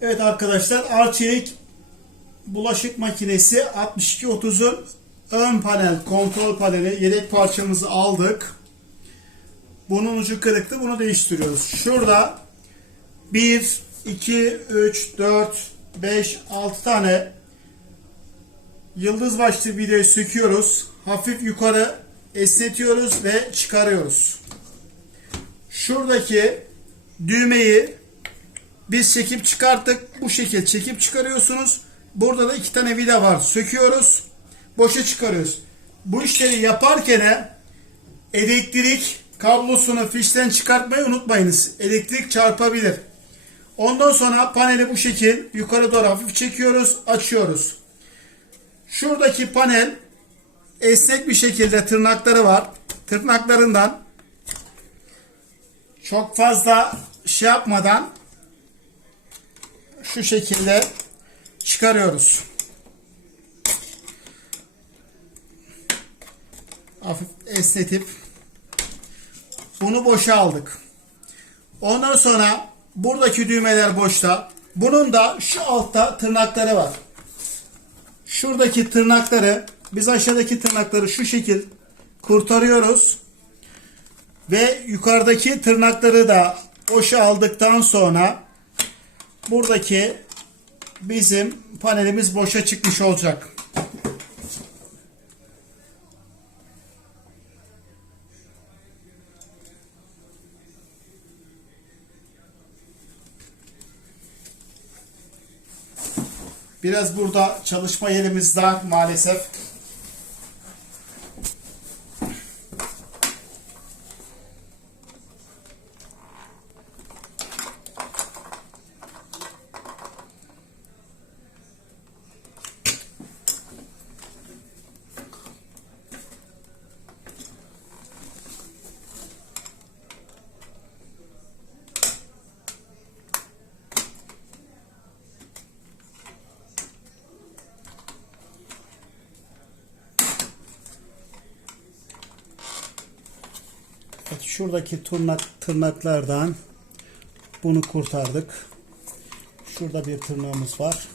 Evet arkadaşlar Arçelik bulaşık makinesi 6230'un ön panel kontrol paneli yedek parçamızı aldık. Bunun ucu kırıktı. Bunu değiştiriyoruz. Şurada 1, 2, 3, 4, 5, 6 tane yıldız başlı vidayı söküyoruz. Hafif yukarı esnetiyoruz ve çıkarıyoruz. Şuradaki düğmeyi biz çekip çıkarttık. Bu şekil çekip çıkarıyorsunuz. Burada da iki tane vida var. Söküyoruz. Boşa çıkarıyoruz. Bu işleri yaparken elektrik kablosunu fişten çıkartmayı unutmayınız. Elektrik çarpabilir. Ondan sonra paneli bu şekil yukarı doğru hafif çekiyoruz. Açıyoruz. Şuradaki panel esnek bir şekilde tırnakları var. Tırnaklarından çok fazla şey yapmadan şu şekilde çıkarıyoruz. Hafif esnetip bunu boşa aldık. Ondan sonra buradaki düğmeler boşta. Bunun da şu altta tırnakları var. Şuradaki tırnakları biz aşağıdaki tırnakları şu şekil kurtarıyoruz. Ve yukarıdaki tırnakları da boşa aldıktan sonra buradaki bizim panelimiz boşa çıkmış olacak. Biraz burada çalışma yerimiz dar maalesef. Evet, şuradaki tırnak tırnaklardan bunu kurtardık. Şurada bir tırnağımız var.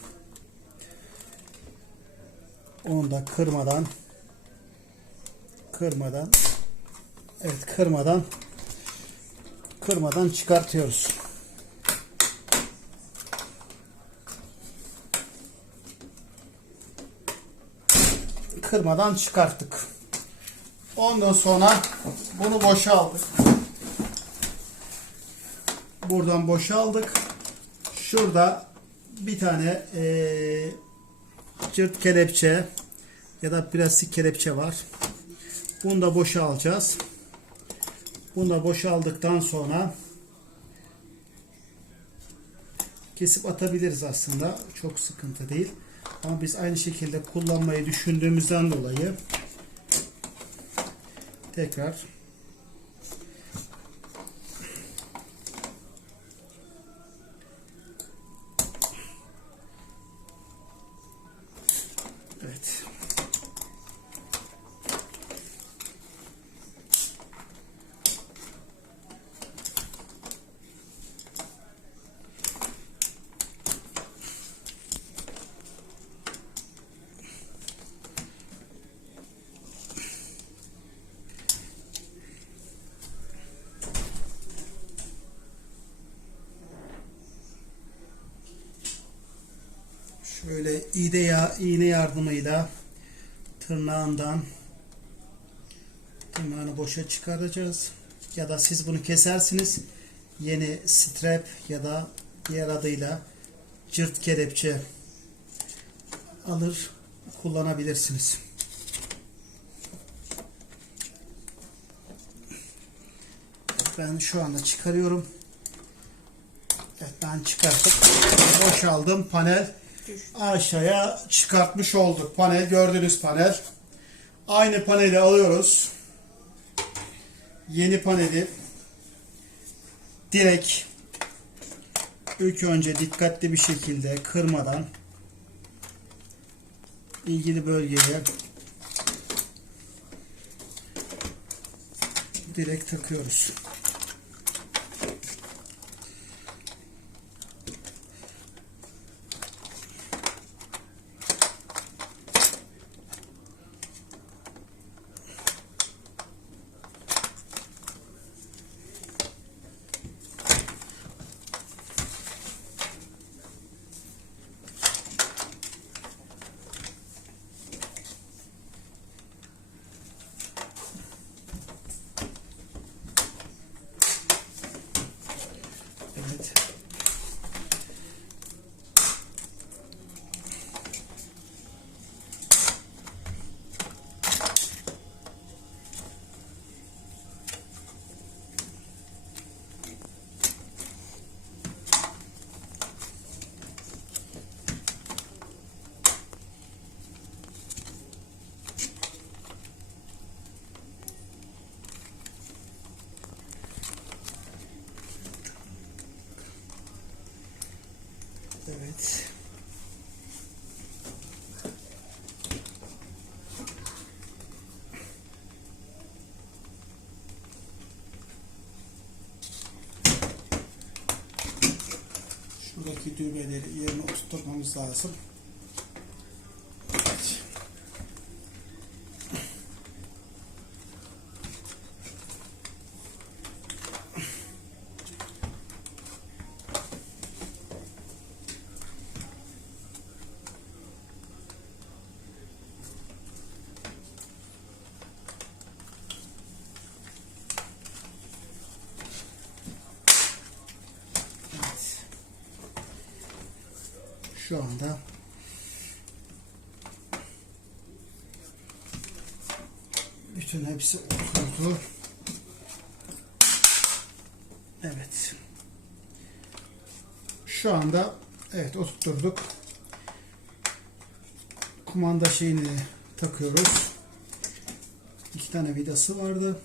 Onu da kırmadan kırmadan evet kırmadan kırmadan çıkartıyoruz. Kırmadan çıkarttık. Ondan sonra bunu boşa aldık. Buradan boşa aldık. Şurada bir tane eee cırt kelepçe ya da plastik kelepçe var. Bunu da boşa alacağız. Bunu da boşa aldıktan sonra kesip atabiliriz aslında. Çok sıkıntı değil. Ama biz aynı şekilde kullanmayı düşündüğümüzden dolayı tekrar Evet. Şöyle iğne, ya, iğne yardımıyla tırnağından tırnağını boşa çıkaracağız. Ya da siz bunu kesersiniz. Yeni strap ya da diğer adıyla cırt kelepçe alır kullanabilirsiniz. Ben şu anda çıkarıyorum. Evet ben çıkartıp boşaldım panel aşağıya çıkartmış olduk. Panel gördüğünüz panel. Aynı paneli alıyoruz. Yeni paneli direkt ilk önce dikkatli bir şekilde kırmadan ilgili bölgeye direkt takıyoruz. Evet. Şuradaki düğmeleri yerine oturtmamız lazım. Evet. Evet. Şu anda bütün hepsi oturdu. Evet. Şu anda evet oturtturduk. Kumanda şeyini takıyoruz. İki tane vidası vardı.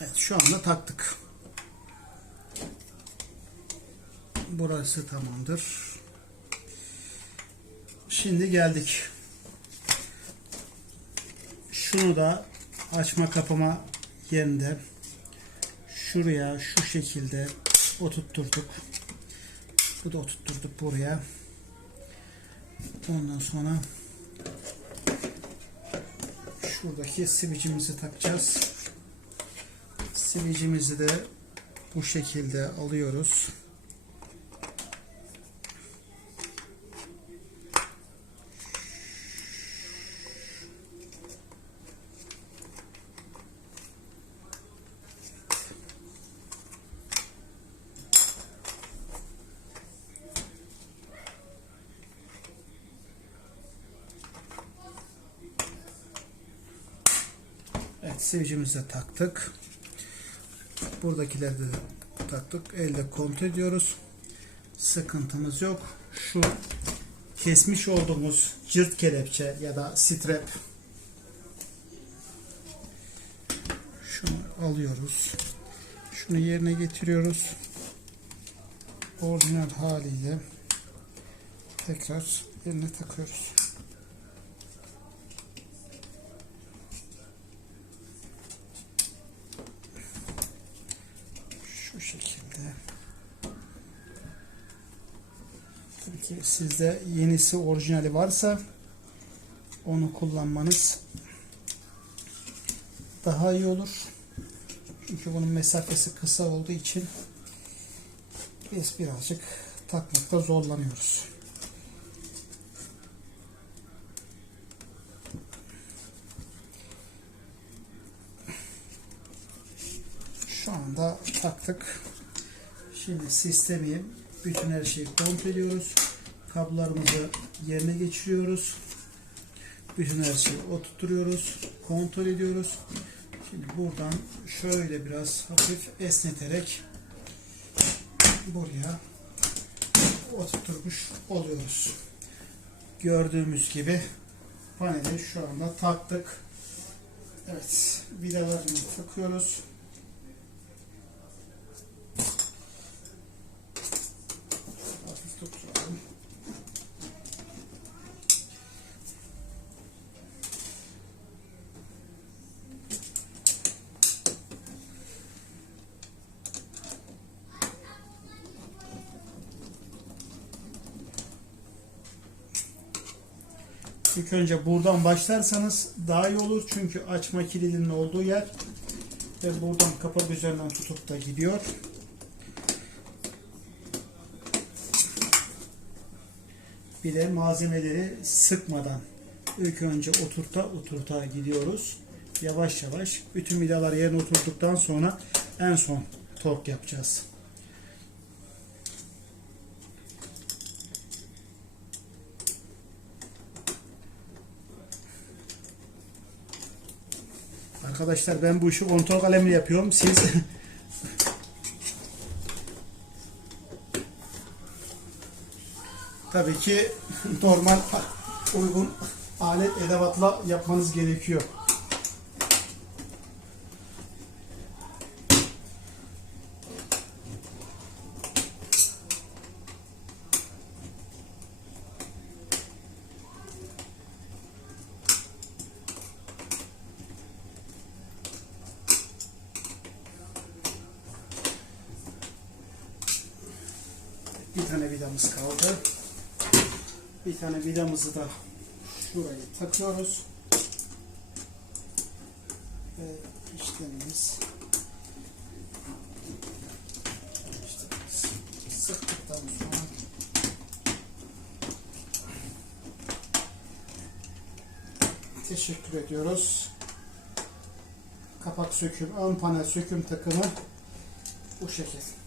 Evet şu anda taktık. Burası tamamdır. Şimdi geldik. Şunu da açma kapama yerinde şuraya şu şekilde oturtturduk. Bu da oturtturduk buraya. Ondan sonra şuradaki switch'imizi takacağız. Switch'imizi de bu şekilde alıyoruz. Evet, switch'imizi de taktık. Buradakileri de taktık. Elle kontrol ediyoruz. Sıkıntımız yok. Şu kesmiş olduğumuz cırt kelepçe ya da strap şunu alıyoruz. Şunu yerine getiriyoruz. Orijinal haliyle tekrar yerine takıyoruz. Şu şekilde. Tabii ki sizde yenisi orijinali varsa onu kullanmanız daha iyi olur. Çünkü bunun mesafesi kısa olduğu için biz birazcık takmakta zorlanıyoruz. Şu anda taktık. Şimdi sistemi bütün her şeyi kontrol ediyoruz. Kablolarımızı yerine geçiriyoruz. Bütün her şeyi oturtuyoruz. Kontrol ediyoruz. Şimdi buradan şöyle biraz hafif esneterek buraya oturtmuş oluyoruz. Gördüğümüz gibi paneli şu anda taktık. Evet, vidalarını takıyoruz. Hafif tutalım. İlk önce buradan başlarsanız daha iyi olur. Çünkü açma kilidinin olduğu yer Ve buradan kapak üzerinden tutup da gidiyor. Bir de malzemeleri sıkmadan ilk önce oturta oturta gidiyoruz. Yavaş yavaş bütün vidalar yerine oturduktan sonra en son tork yapacağız. Arkadaşlar ben bu işi kontrol kalemle yapıyorum. Siz tabii ki normal uygun alet edevatla yapmanız gerekiyor. Bir tane vidamız kaldı. Bir tane vidamızı da şuraya takıyoruz. Ve işlemimiz sıktıktan sonra teşekkür ediyoruz. Kapak söküm, ön panel söküm takımı bu şekil.